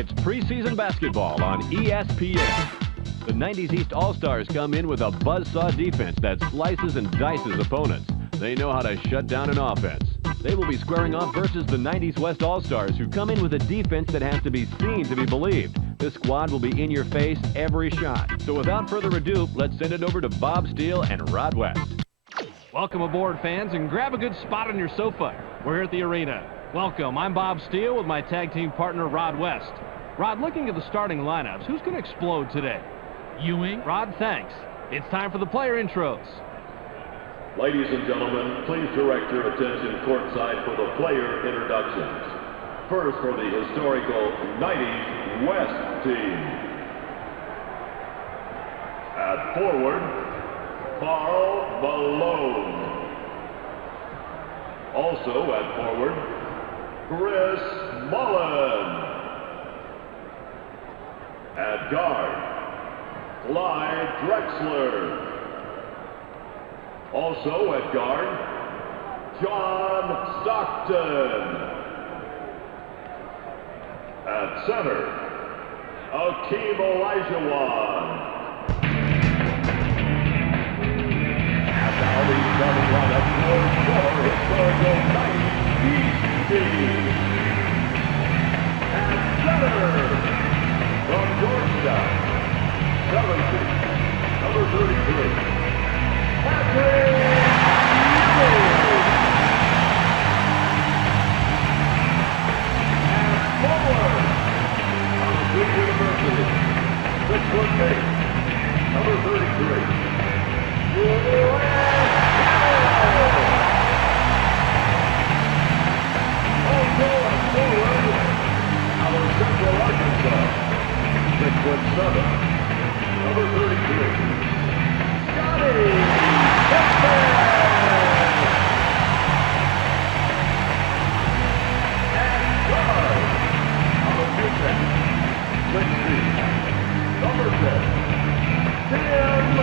It's preseason basketball on ESPN. The 90's East All-Stars come in with a buzzsaw defense that slices and dices opponents. They know how to shut down an offense. They will be squaring off versus the 90's West All-Stars, who come in with a defense that has to be seen to be believed. This squad will be in your face every shot. So without further ado, let's send it over to Bob Steele and Rod West. Welcome aboard, fans, and grab a good spot on your sofa. We're here at the arena. Welcome. I'm Bob Steele with my tag team partner, Rod West. Rod, looking at the starting lineups, who's going to explode today? Ewing. Rod, thanks. It's time for the player intros. Ladies and gentlemen, please direct your attention courtside for the player introductions. First, for the historical 90's West team. At forward, Karl Malone. Also at forward, Chris Mullen. At guard, Clyde Drexler. Also at guard, John Stockton. At center, Akeem Olajuwon. And now the starting lineup for historical 90's East team. At center, from Georgetown, 70, number 33. Patrick Ewing. And forward, out of Duke University, 6'8", number 33. Julius Randle. Also at forward, out of Central Arkansas, 6'7", number 33. Johnny. Number 10, Tim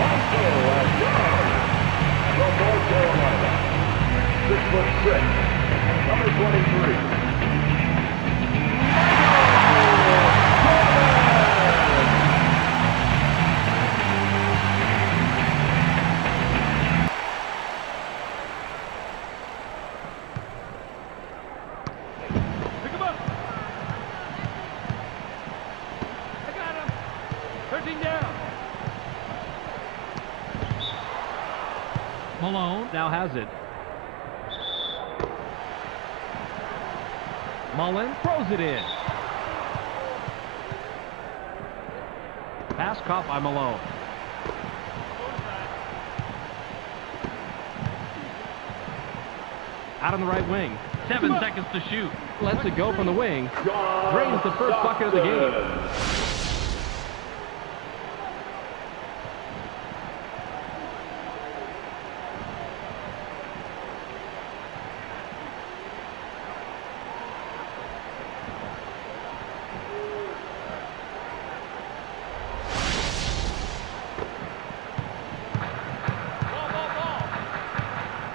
also at guard from North Carolina, 6'6", number 23. Malone now has it. Mullen throws it in. Pass caught by Malone. Out on the right wing. 7 seconds to shoot. Lets it go from the wing. Drains the first bucket of the game.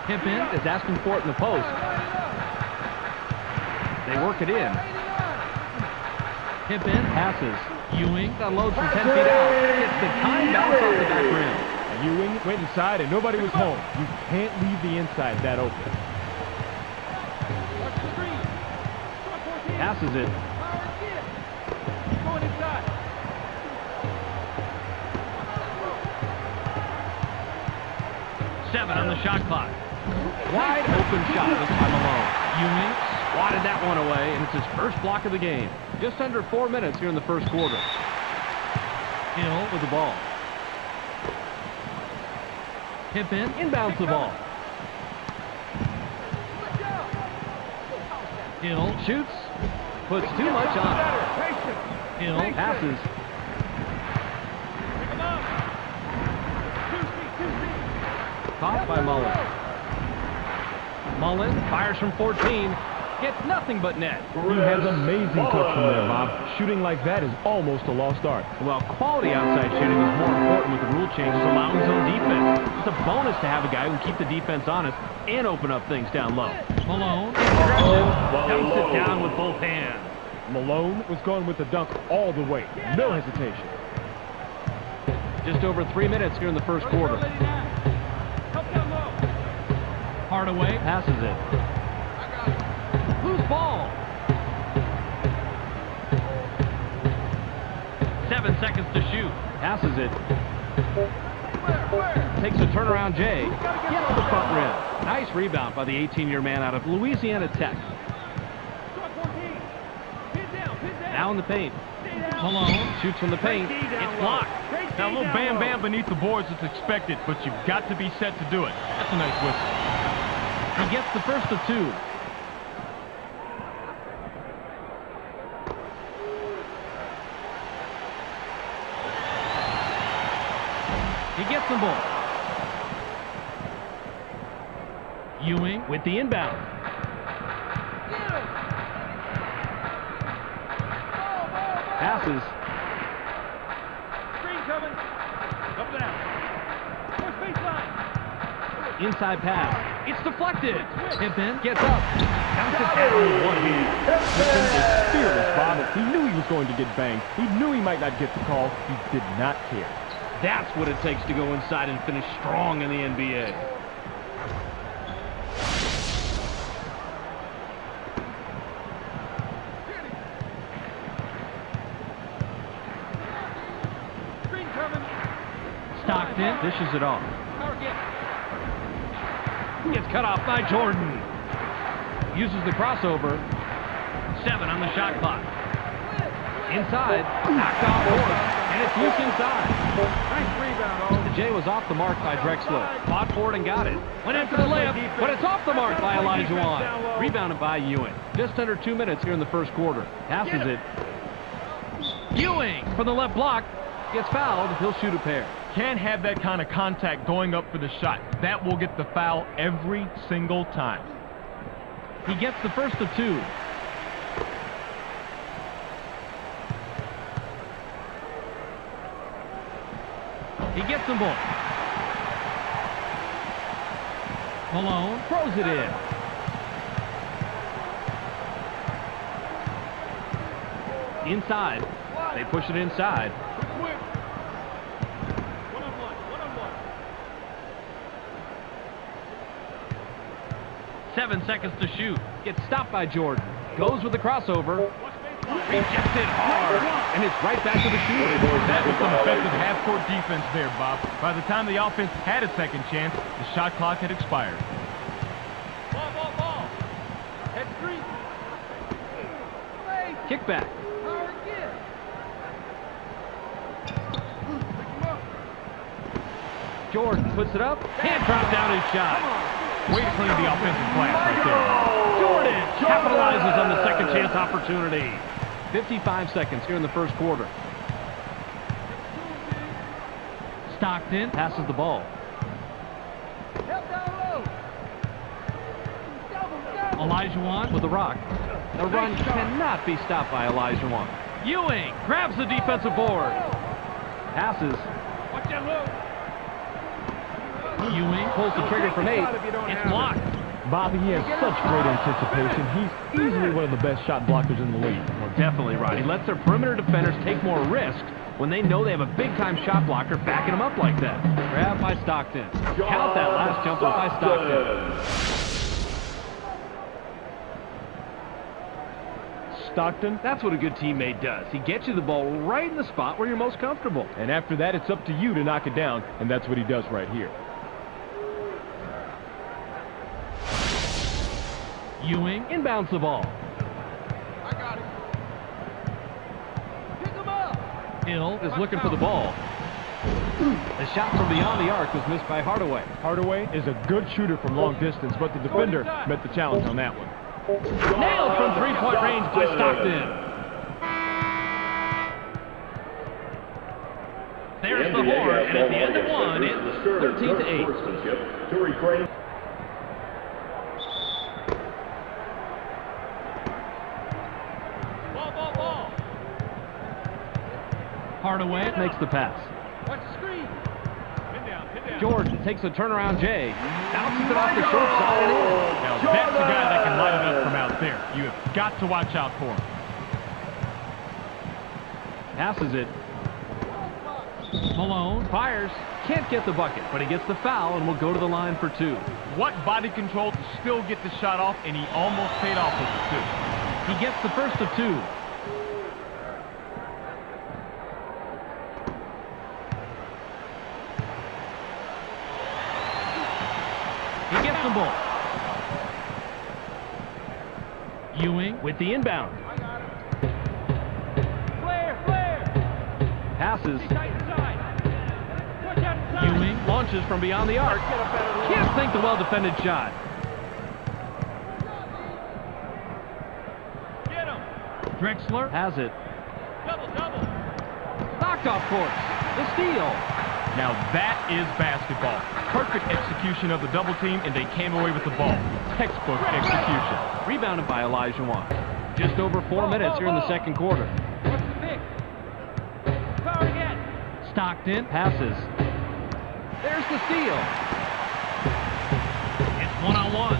Pippen is asking for it in the post. They work it in. Pippen passes. Ewing unloads from 10 feet out. Gets the time bounce off the back rim. Ewing went inside and nobody was home. You can't leave the inside that open. Passes it. Seven on the shot clock. Wide open shot this by Malone. Ewing swatted that one away, and it's his first block of the game. Just under 4 minutes here in the first quarter. Hill with the ball. Pippen inbounds the ball. Hill shoots. Puts too much on it. Hill passes. Caught by Mullen. Mullen fires from 14. Gets nothing but net. He has amazing touch from there, Bob. Shooting like that is almost a lost art. Well, quality outside shooting is more important with the rule changes allowing zone defense. It's a bonus to have a guy who can keep the defense honest and open up things down low. Malone, aggression, dumps it down with both hands. Malone was going with the dunk all the way. No hesitation. Just over 3 minutes here in the first quarter. Hardaway passes it. Loose ball. 7 seconds to shoot. Passes it. Takes a turnaround J. Gets the front rim. Nice rebound by the 18-year man out of Louisiana Tech. Now in the paint. Malone shoots from the paint. It's blocked. Now a little bam bam beneath the boards is expected, but you've got to be set to do it. That's a nice whistle. He gets the first of 2. He gets the ball. Ewing with the inbound. Passes. Screen coming. Up and out. First baseline. Inside pass. It's deflected. Pippen gets up. Counts it down with one hand. Pippen is fearless, Bob. He knew he was going to get banged. He knew he might not get the call. He did not care. That's what it takes to go inside and finish strong in the NBA. Stockton dishes it off. Gets cut off by Jordan. Uses the crossover. 7 on the shot clock. Inside, knocked off course, and it's loose inside. Nice rebound, the J was off the mark by Drexler. Fought for it and got it. Went in for the layup, but it's off the mark by Elijah Wan. Rebounded by Ewing. Just under 2 minutes here in the first quarter. Passes it. Ewing from the left block. Gets fouled. He'll shoot a pair. Can't have that kind of contact going up for the shot. That will get the foul every single time. He gets the first of 2. He gets the ball. Malone throws it in. Inside. They push it inside. 7 seconds to shoot. Gets stopped by Jordan. Goes with the crossover. Rejected hard. And it's right back to the shooter. That was some effective half-court defense there, Bob. By the time the offense had a second chance, the shot clock had expired. Ball. Head 3. Kickback. Jordan puts it up. Can't drop down his shot. Way to clean the offensive glass right there. Jordan capitalizes on the second chance opportunity. 55 seconds here in the first quarter. Stockton passes the ball. Elijah Wan with the rock. The run cannot be stopped by Elijah Wan. Ewing grabs the defensive board. Passes. Ewing pulls the trigger from 8. It's blocked. Bobby, he has such great anticipation. He's easily one of the best shot blockers in the league. Well, definitely, Rod. He lets their perimeter defenders take more risks when they know they have a big-time shot blocker backing them up like that. Grab by Stockton. Count that last jumper by Stockton. Stockton? That's what a good teammate does. He gets you the ball right in the spot where you're most comfortable. And after that, it's up to you to knock it down, and that's what he does right here. Ewing inbounds the ball. I got it. Pick him up. Hill is looking for the ball. The shot from beyond the arc was missed by Hardaway. Hardaway is a good shooter from long distance, but the defender met the challenge on that one. Nailed from three-point range by Stockton. There's the horn, and at the end of one, it's 13-8. Hardaway makes the pass. Watch the screen. Jordan takes a turnaround J. Bounces it off the short side and in. Now, that's the guy that can light it up from out there. You have got to watch out for him. Passes it. Malone fires. Can't get the bucket, but he gets the foul and will go to the line for two. What body control to still get the shot off, and he almost paid off with it, too. He gets the first of two. He gets the ball. Ewing with the inbound. Passes. Ewing launches from beyond the arc. Can't sink the well-defended shot. Get him. Drexler has it. Double. Knocked off course. The steal. Now, that is basketball. Perfect execution of the double team, and they came away with the ball. Textbook execution. Rebounded by Elijah Wan. Just over 4 minutes here in the second quarter. What's the pick? Power again. Stockton passes. There's the steal. It's one-on-one.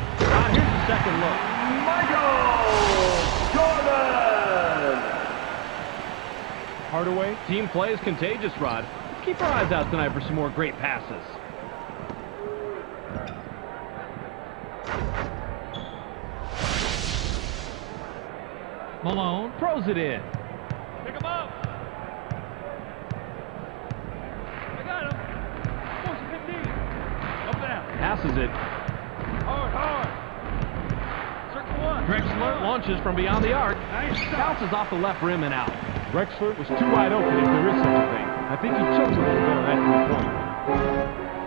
Here's the second look. Michael Jordan! Hardaway. Team play is contagious, Rod. Keep our eyes out tonight for some more great passes. Malone throws it in. Pick him up. I got him. Force 15. Up there. Passes it. Hard. Circle one. Drexler launches from beyond the arc. Nice shot. Bounces off the left rim and out. Drexler was too wide open, if there is such a thing. I think he choked a little bit on that 3-point.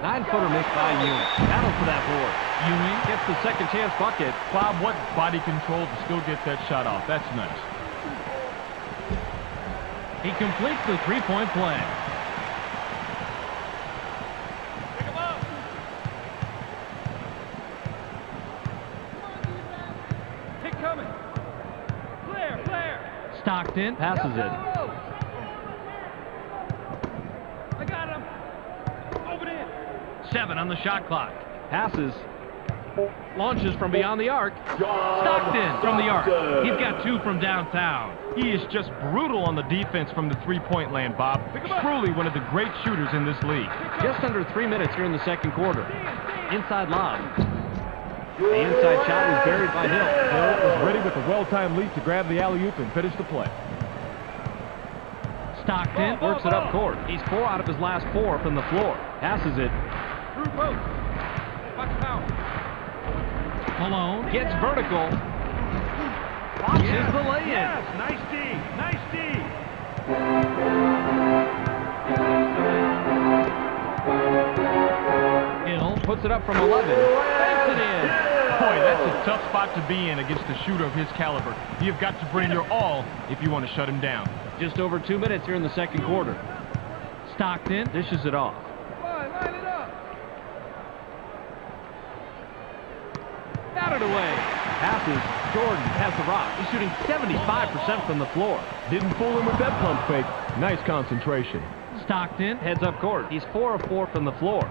9-footer missed by Ewing. Battle for that board. Ewing gets the second chance bucket. Bob, what body control to still get that shot off? That's nice. He completes the three-point play. Pick him up. Pick coming. Flare. Stockton passes it. I got him. Open it. 7 on the shot clock. Passes. Launches from beyond the arc. Stockton from the arc. He's got 2 from downtown. He is just brutal on the defense from the three-point land, Bob. Truly one of the great shooters in this league. Just under 3 minutes here in the second quarter. Inside lob. The inside shot was buried by Hill. Hill was ready with a well-timed leap to grab the alley-oop and finish the play. Stockton works it up court. He's 4 out of his last 4 from the floor. Passes it. Through both. Watch power. Malone gets vertical. Launches the lay-in. Yes, nice D. Hill puts it up from 11. Banks it in. Boy, that's a tough spot to be in against a shooter of his caliber. You've got to bring your all if you want to shut him down. Just over 2 minutes here in the second quarter. Stockton dishes it off. Line it up. Batted away. Passes. Jordan has the rock. He's shooting 75% from the floor. Didn't fool him with that pump fake. Nice concentration. Stockton heads up court. He's 4 of 4 from the floor.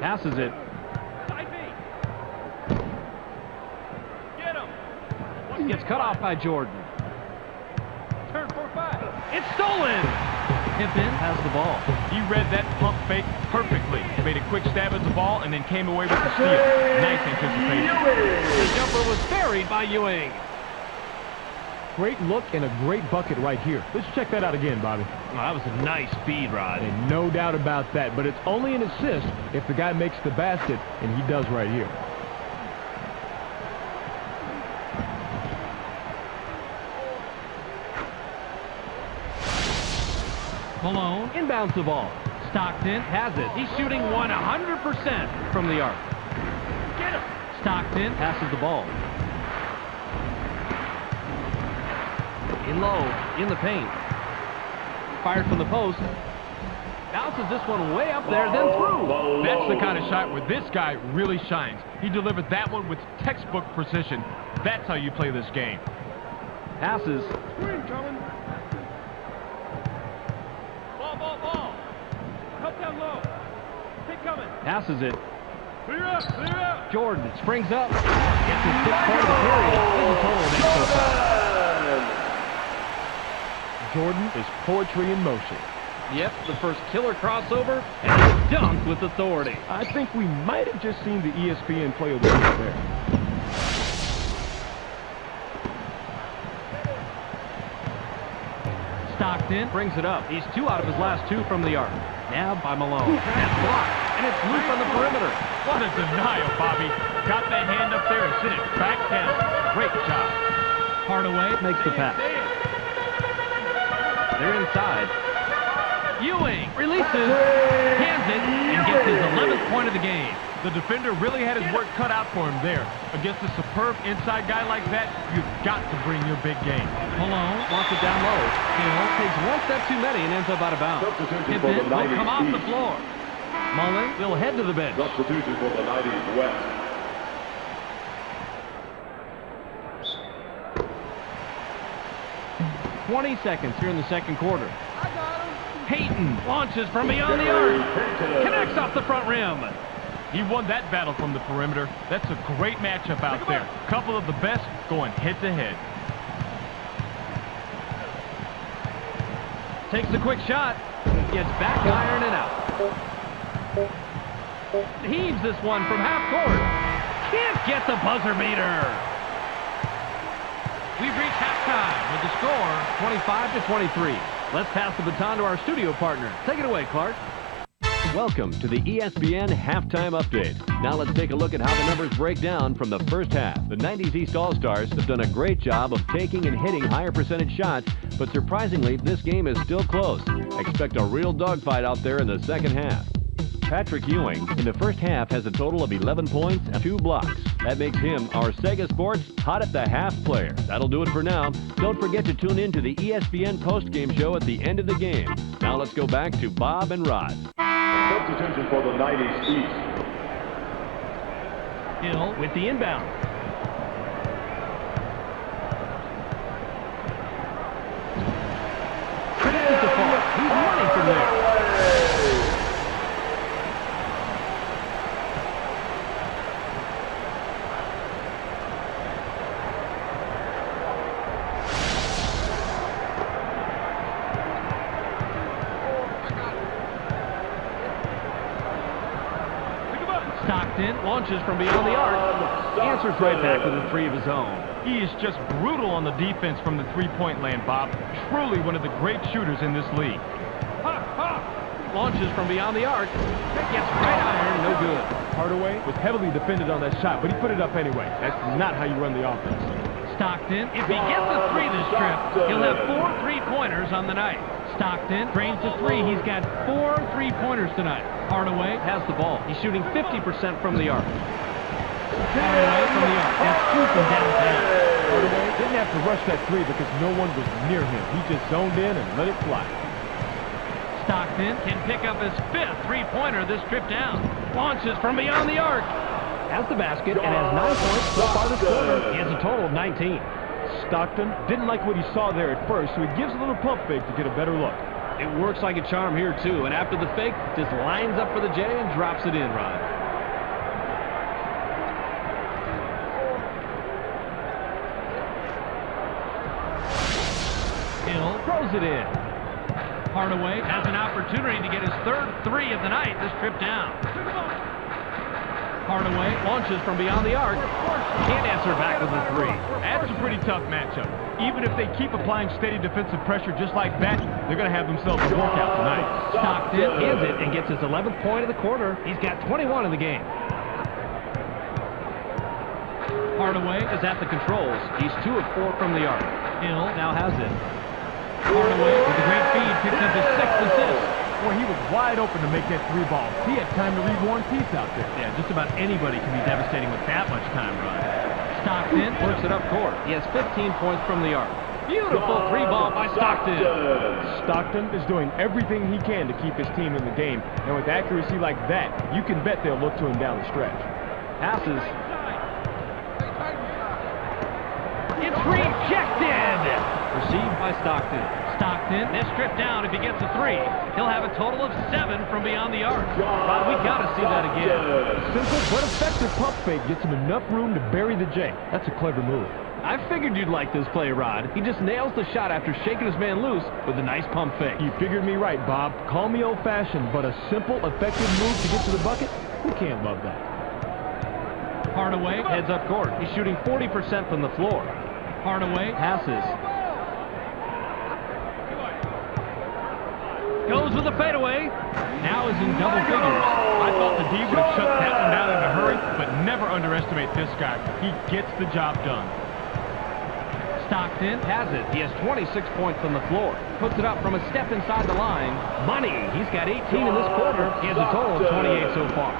Passes it. Side B. Get him. Gets cut off by Jordan. Turn 4-5. It's stolen. Pippen has the ball. He read that pump fake perfectly. Made a quick stab at the ball and then came away with the steal. Nice anticipation. The jumper was buried by Ewing. Great look and a great bucket right here. Let's check that out again, Bobby. Oh, that was a nice feed, Rod. And no doubt about that, but it's only an assist if the guy makes the basket, and he does right here. Malone inbounds the ball. Stockton has it. He's shooting 100% from the arc. Get him. Stockton passes the ball. In low, in the paint. Fired from the post. Bounces this one way up there, then through. That's the kind of shot where this guy really shines. He delivered that one with textbook precision. That's how you play this game. Passes. Screen coming. Passes it. Clear up, clear up. Jordan springs up. Gets his 6th point of the period. This is total of 8 so far. Jordan is poetry in motion. Yep, the first killer crossover, and it's dunked with authority. I think we might have just seen the ESPN play of the week there. Stockton brings it up. He's 2 out of his last 2 from the arc. Nabbed by Malone. That's blocked, and it's loose on the perimeter. What a denial, Bobby. Got that hand up there and sent it back down. Great job. Hardaway makes the pass. They're inside. Ewing releases, hands it, and gets his 11th point of the game. The defender really had his work cut out for him there. Against a superb inside guy like that, you've got to bring your big game. Malone wants it down low. Hill takes 1 step too many and ends up out of bounds. Substitution for Pippen the will 90's come off the East. floor. Mullen will head to the bench. Substitution for the 90's West. "20 seconds here in the second quarter. Peyton launches from beyond the arc. Connects off the front rim. He won that battle from the perimeter. That's a great matchup out there. Couple of the best going head-to-head. Takes a quick shot. Gets back iron and out. Heaves this one from half court. Can't get the buzzer beater. We've reached halftime with the score 25-23. Let's pass the baton to our studio partner. Take it away, Clark. Welcome to the ESPN Halftime Update. Now let's take a look at how the numbers break down from the first half. The 90's East All-Stars have done a great job of taking and hitting higher percentage shots, but surprisingly, this game is still close. Expect a real dogfight out there in the second half. Patrick Ewing, in the first half, has a total of 11 points and 2 blocks. That makes him our Sega Sports Hot at the Half player. That'll do it for now. Don't forget to tune in to the ESPN postgame show at the end of the game. Now let's go back to Bob and Rod. Substitution for the 90's East. Hill with the inbound. Predicted the fall. He's running from there. Stockton launches from beyond the arc. Answers right back with a 3 of his own. He is just brutal on the defense from the three-point land, Bob. Truly one of the great shooters in this league. Launches from beyond the arc. Gets right iron, no good. Hardaway was heavily defended on that shot, but he put it up anyway. That's not how you run the offense. Stockton, if he gets a 3 this trip, he'll have 4 3-pointers on the night. Stockton drains the 3. He's got 4 3-pointers tonight. Hardaway has the ball. He's shooting 50% from the arc. Hardaway from the arc. That's 2 from downtown. Hardaway didn't have to rush that 3 because no one was near him. He just zoned in and let it fly. Stockton can pick up his 5th 3-pointer this trip down. Launches from beyond the arc. Has the basket and has 9 points so far this quarter. He has a total of 19. Stockton didn't like what he saw there at first, so he gives a little pump fake to get a better look. It works like a charm here, too. And after the fake, just lines up for the J and drops it in, Rod. Hill throws it in. Hardaway has an opportunity to get his 3rd 3 of the night this trip down. Hardaway launches from beyond the arc. Can't answer back with a 3. That's a pretty tough matchup. Even if they keep applying steady defensive pressure just like that, they're going to have themselves a workout tonight. Stockton ends it and gets his 11th point of the quarter. He's got 21 in the game. Hardaway is at the controls. He's 2 of 4 from the arc. Hill now has it. Hardaway with a great feed picks up his 6th assist. Boy, he was wide open to make that 3 ball. He had time to read War and Peace out there. Yeah, just about anybody can be devastating with that much time, Rod. Stockton works it up court. He has 15 points from the arc. Beautiful 3 ball by Stockton. Stockton is doing everything he can to keep his team in the game. And with accuracy like that, you can bet they'll look to him down the stretch. Passes. It's rejected. Received by Stockton. Stockton is stripped down. If he gets a 3, he'll have a total of 7 from beyond the arc. Rod, we got to see that again. Simple but effective pump fake gets him enough room to bury the J. That's a clever move. I figured you'd like this play, Rod. He just nails the shot after shaking his man loose with a nice pump fake. You figured me right, Bob. Call me old-fashioned, but a simple, effective move to get to the bucket? Who can't love that? Hardaway heads up court. He's shooting 40% from the floor. Hardaway passes. Goes with a fadeaway. Now is in double figures. I thought the D would have shut that one down in a hurry, but never underestimate this guy. He gets the job done. Stockton has it. He has 26 points on the floor. Puts it up from a step inside the line. Money. He's got 18 in this quarter. He has a total of 28 so far.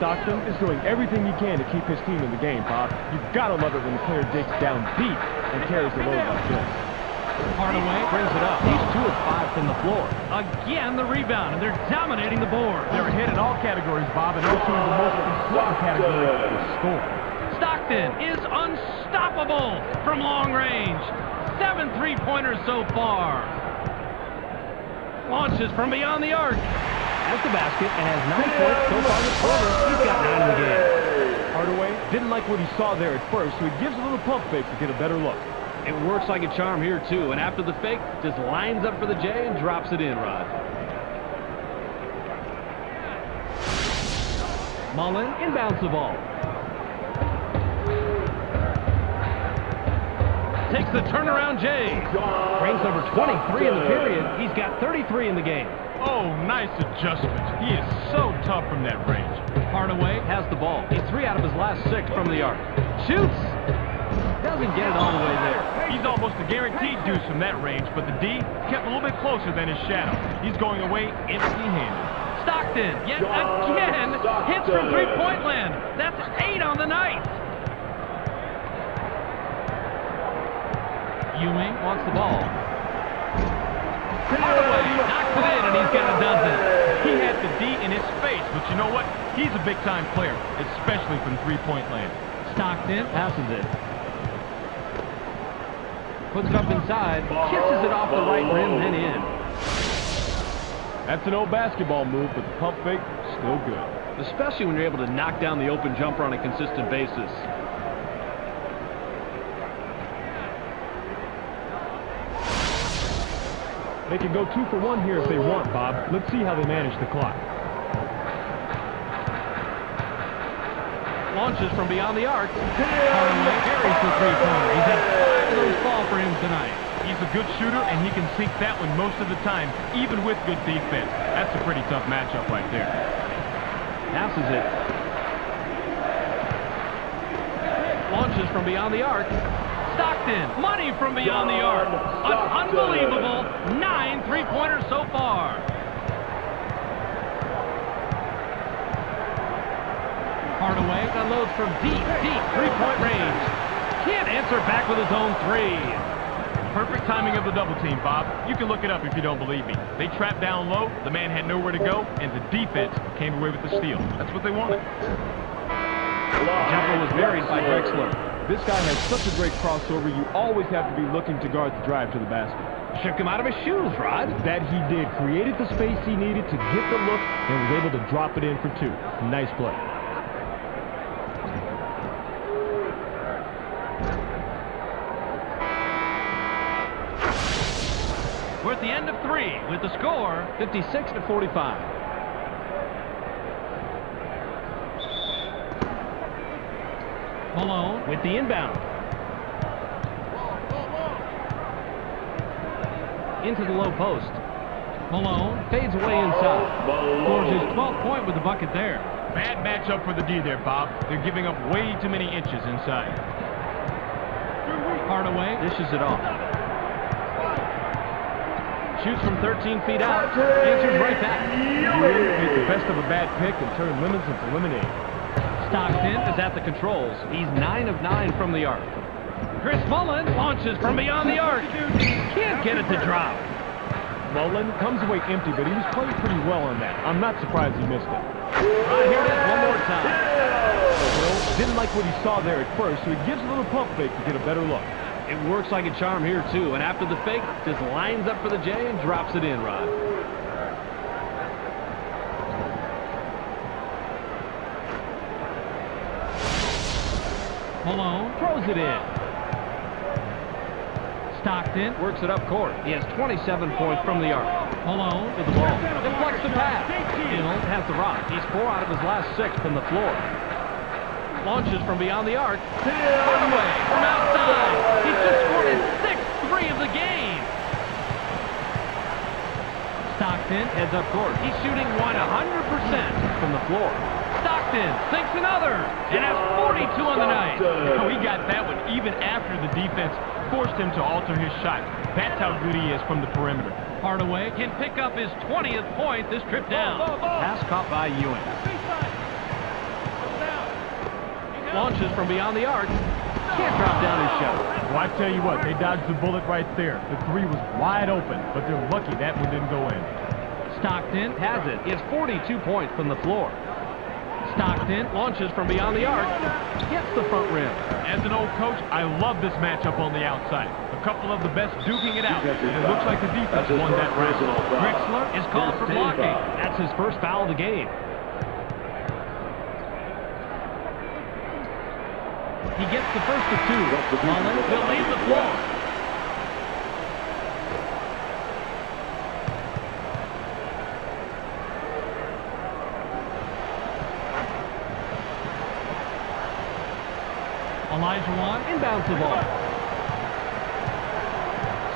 Stockton is doing everything he can to keep his team in the game, Bob. You've got to love it when the player digs down deep and carries the load like this. Hardaway brings it up. He's 2 of 5 from the floor. Again, the rebound, and they're dominating the board. They're ahead in all categories, Bob, and also in the most important category, the score. Stockton is unstoppable from long range. 7 3-pointers so far. Launches from beyond the arc. Has the basket and has 9 points so far this quarter. He's got 9 in the game. Hardaway didn't like what he saw there at first, so he gives a little pump fake to get a better look. It works like a charm here, too. And after the fake, just lines up for the J and drops it in, Rod. Mullen inbounds the ball. Takes the turnaround J. Brings number 23 in the period. He's got 33 in the game. Oh, nice adjustment. He is so tough from that range. Hardaway has the ball. He's 3 out of his last 6 from the arc. Shoots. Doesn't get it all the way there. He's almost a guaranteed deuce from that range, but the D kept a little bit closer than his shadow. He's going away empty-handed. Stockton, yet again, hits from three-point land. That's 8 on the night. Ewing wants the ball. Hardaway knocks it in, and he's got a dozen. He had the D in his face, but you know what? He's a big-time player, especially from three-point land. Stockton passes it. Puts it up inside, kisses it off the right rim, then in. That's an old basketball move, but the pump fake, still good. Especially when you're able to knock down the open jumper on a consistent basis. They can go 2 for 1 here if they want, Bob. Let's see how they manage the clock. Launches from beyond the arc. Hardaway carries the three-pointer. He's had 5 of those fall for him tonight. He's a good shooter, and he can sink that one most of the time, even with good defense. That's a pretty tough matchup right there. Passes it. Launches from beyond the arc. Stockton, money from beyond the arc. An unbelievable 9 3-pointers so far. Hardaway unloads from deep 3-point range. Can't answer back with his own 3. Perfect timing of the double team, Bob. You can look it up if you don't believe me. They trapped down low, the man had nowhere to go, and the defense came away with the steal. That's what they wanted. Jumper was buried by Drexler. This guy has such a great crossover, you always have to be looking to guard the drive to the basket. Shook him out of his shoes, Rod. That he did. Created the space he needed to get the look and was able to drop it in for 2. Nice play. We're at the end of 3 with the score 56-45. Malone with the inbound. Into the low post. Malone fades away inside. Scores his 12th point with the bucket there. Bad matchup for the D there, Bob. They're giving up way too many inches inside. Hardaway dishes it off. Shoots from 13 feet out. Answers right back. Make the best of a bad pick and turn lemons into lemonade. Stockton is at the controls. He's 9 of 9 from the arc. Chris Mullen launches from beyond the arc. Can't get it to drop. Mullen comes away empty, but he was playing pretty well on that. I'm not surprised he missed it. Right, here it is one more time. Will didn't like what he saw there at first, so he gives a little pump fake to get a better look. It works like a charm here, too. And after the fake, just lines up for the J and drops it in, Rod. Malone Throws it in. Stockton Works it up court. He has 27 points from the arc. Malone To the ball. Deflects the pass. Hill has the rock. He's 4 out of his last 6 from the floor. Launches from beyond the arc. Hardaway from outside. He's just scored his 6th 3 of the game. Stockton Heads up court. He's shooting 100% from the floor. Stockton sinks another and has 42 on the night. Oh, he got that one even after the defense forced him to alter his shot. That's how good he is from the perimeter. Hardaway can pick up his 20th point this trip down. Pass caught by Ewing. Launches from beyond the arc. Can't drop down his shot. Well, I tell you what, they dodged the bullet right there. The 3 was wide open, but they're lucky that one didn't go in. Stockton Has it. He has 42 points from the floor. Stockton Launches from beyond the arc. Hits the front rim. As an old coach, I love this matchup on the outside. A couple of the best duking it out. And it looks like the defense won that round. Drexler is called for blocking. That's his first foul of the game. He gets the first of 2. Mullen will leave the floor. Olajuwon Inbounds the ball.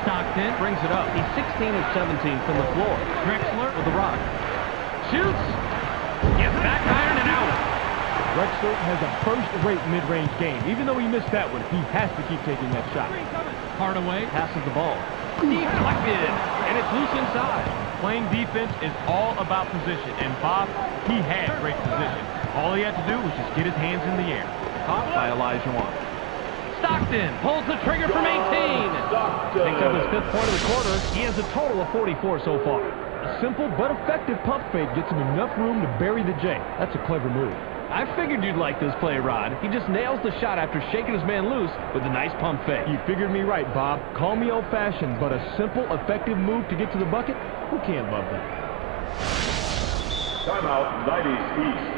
Stockton Brings it up. He's 16 of 17 from the floor. Drexler With the rock. shoots. Gets back iron and out. Drexler has a first-rate mid-range game. Even though he missed that one, he has to keep taking that shot. Hardaway Passes the ball. Deflected. And it's loose inside. Playing defense is all about position. And Bob, he had great position. All he had to do was just get his hands in the air. Caught by Olajuwon. Stockton pulls the trigger from 18. Picks up his 5th point of the quarter. He has a total of 44 so far. A simple but effective pump fake gets him enough room to bury the J. That's a clever move. I figured you'd like this play, Rod. He just nails the shot after shaking his man loose with a nice pump fake. You figured me right, Bob. Call me old-fashioned, but a simple, effective move to get to the bucket? Who can't love that? Timeout, 90's East.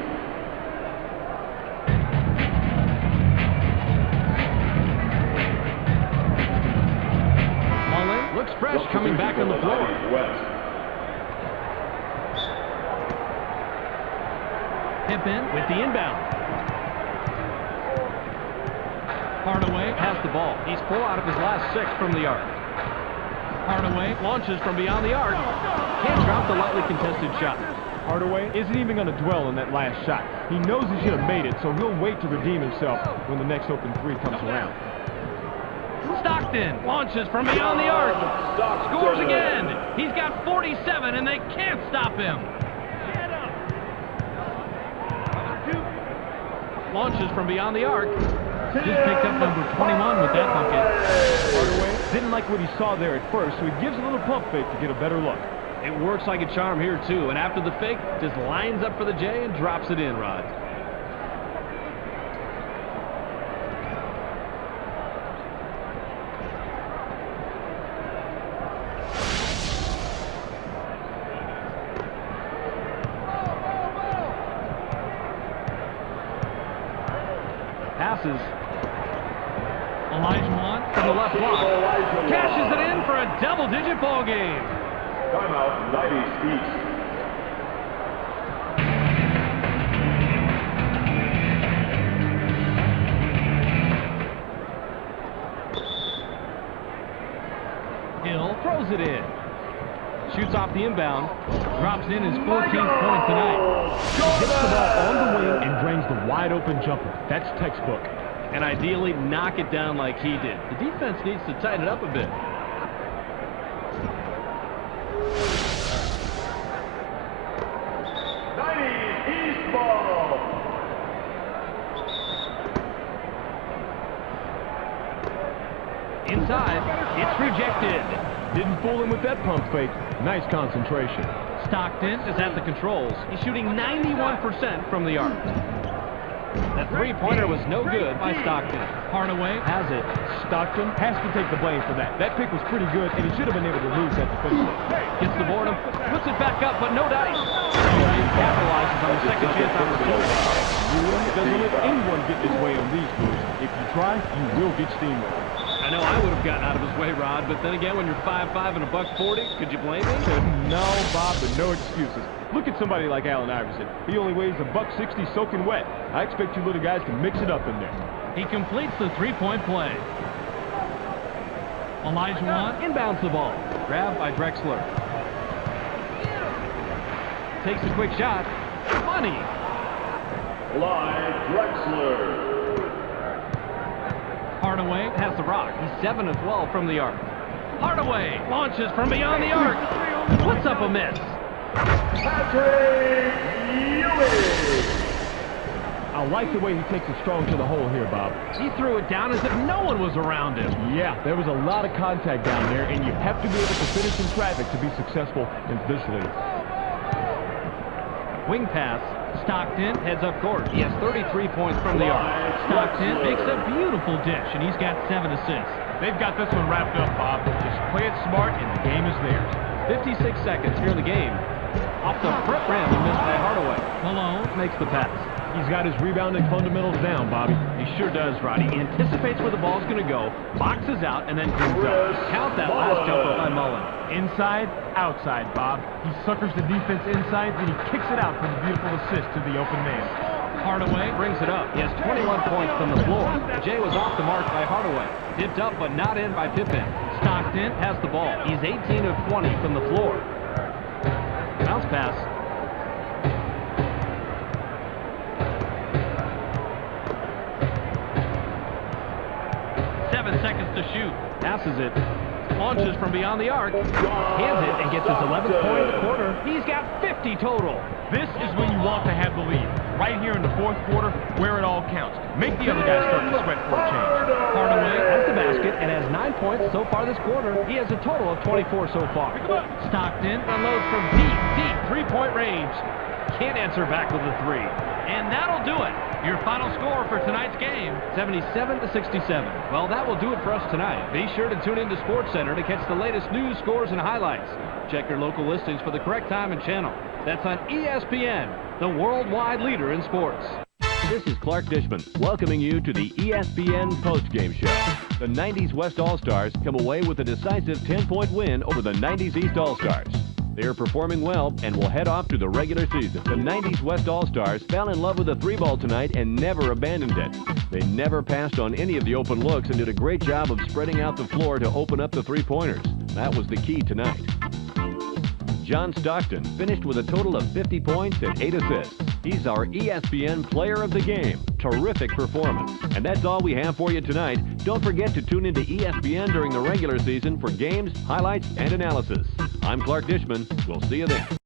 Mullen looks fresh coming back on the floor. 90's West. Pippen With the inbound. Hardaway Has the ball. He's 4 out of his last 6 from the arc. Hardaway Launches from beyond the arc. Can't drop the lightly contested shot. Hardaway isn't even going to dwell on that last shot. He knows he should have made it, so he'll wait to redeem himself when the next open 3 comes around. Stockton launches from beyond the arc. Scores again. He's got 47 and they can't stop him. Launches from beyond the arc. Just picked up number 21 with that bucket. Hardaway didn't like what he saw there at first, so he gives a little pump fake to get a better look. It works like a charm here, too. And after the fake, just lines up for the J and drops it in, Rod. Passes Olajuwon from the left block. Cashes it in for a double-digit ball game. Timeout, 90's East. Hill throws it in. Shoots off the inbound. Drops in his 14th point tonight. He hits the ball on the wing and drains the wide-open jumper. That's textbook. And ideally knock it down like he did. The defense needs to tighten it up a bit. East ball. Inside, it's rejected. Didn't fool him with that pump fake. Nice concentration. Stockton Is at the controls. He's shooting 91% from the arc. That's three-pointer was no good by Stockton. Hardaway Has it. Stockton has to take the blame for that. That pick was pretty good, and he should have been able to lose that defensively. Gets the boredom, puts it back up, but no dice. He capitalizes on the second chance opportunity. Ewing doesn't let anyone get his way on these moves. If you try, you will get steamrolled. I know I would have gotten out of his way, Rod, but then again, when you're 5'5" and $140, could you blame me? No, Bob, but no excuses. Look at somebody like Allen Iverson. He only weighs $160 soaking wet. I expect you little guys to mix it up in there. He completes the three-point play. Elijah Watt Inbounds the ball. Grabbed by Drexler. Takes a quick shot. Money. Clyde Drexler. Hardaway Has the rock. He's 7 of 12 from the arc. Hardaway launches from beyond the arc. Puts up a miss. Patrick Ewing. I like the way he takes it strong to the hole here, Bob. He threw it down as if no one was around him. Yeah, there was a lot of contact down there, and you have to be able to finish in traffic to be successful in this league. Wing pass. Stockton Heads up court. He has 33 points from the arc. Stockton makes a beautiful dish, and he's got 7 assists. They've got this one wrapped up, Bob. Just play it smart, and the game is theirs. 56 seconds here in the game. Off the front rim and missed by Hardaway. Malone Makes the pass. He's got his rebounding fundamentals down, Bobby. He sure does, Roddy. He anticipates where the ball's going to go, boxes out, and then cleans up. Count that last jumper by Mullen. Inside, outside, Bob. He suckers the defense inside, and he kicks it out for the beautiful assist to the open man. Hardaway brings it up. He has 21 points from the floor. Jay was off the mark by Hardaway. Tipped up, but not in by Pippen. Stockton Has the ball. He's 18 of 20 from the floor. Bounce pass. seconds to shoot. Passes it. Launches from beyond the arc. Hands it and gets his 11th point of the quarter. He's got 50 total. This is when you want to have the lead. Right here in the fourth quarter, where it all counts. Make the other guys start to sweat for a change. Hardaway has the basket and has 9 points so far this quarter. He has a total of 24 so far. Stockton Unloads from deep three-point range. Can't answer back with a three. and that'll do it. Your final score for tonight's game, 77-67. Well, that will do it for us tonight. Be sure to tune into SportsCenter to catch the latest news, scores, and highlights. Check your local listings for the correct time and channel. That's on ESPN, the worldwide leader in sports. This is Clark Dishman welcoming you to the ESPN postgame show. The 90s West All-Stars come away with a decisive 10-point win over the 90s East All-Stars. They are performing well and will head off to the regular season. The 90s West All-Stars fell in love with the three-ball tonight and never abandoned it. They never passed on any of the open looks and did a great job of spreading out the floor to open up the three-pointers. That was the key tonight. John Stockton finished with a total of 50 points and 8 assists. He's our ESPN Player of the Game. Terrific performance. And that's all we have for you tonight. Don't forget to tune into ESPN during the regular season for games, highlights, and analysis. I'm Clark Dishman. We'll see you then.